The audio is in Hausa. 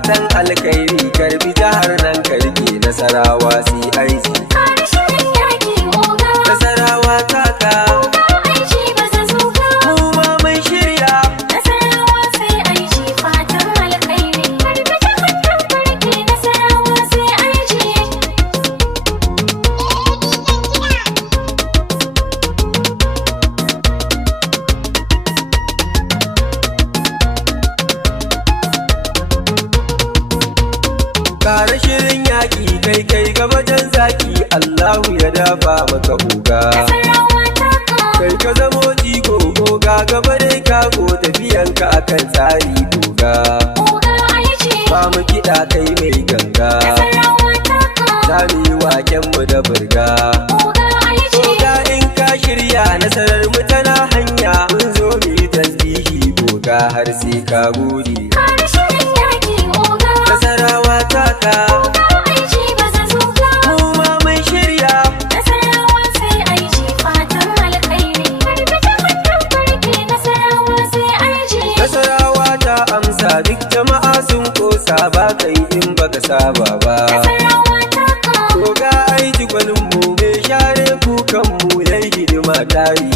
fatan alkhairi karbi jihar nan karke Nasarawa CIG. Kara shirin yaki oga, Nasarawa taka oga aiki ba za zuga. mu ma mun shirya. Nasarawa sai aiki fatan alkhairi. Karbi jihar nan karke Nasarawa sai aiki. Kara shirin yaki kai gaba jan zaki Allahu ya dafa maka oga. Nasarawa taka, Kai ka zamo jigo oga gaba dai kago tafiyanka akan tsari oga. oga aiki. Ba mu kiɗa kai mai ganga. Nasarawa taka, Sami waken mu da burga. oga aiki. Oga in ka shirya nasarar mu tana hanya mun zo mu yi tasbihi oga har sai ka gode. Kara shirin yaki oga, Nasarawa taka oga aiki ba za zuga. mu ma mun shirya. Nasarawa sai aiki fatan alkhairi. Karbi jihar nan karke Nasarawa sai aiki. Nasarawa ta amsa duk jama'a sun kosa ba kai in baka saba ba. Nasarawa taka, Oga aiki gwanin mu mai share kukan mu yayi hidima tari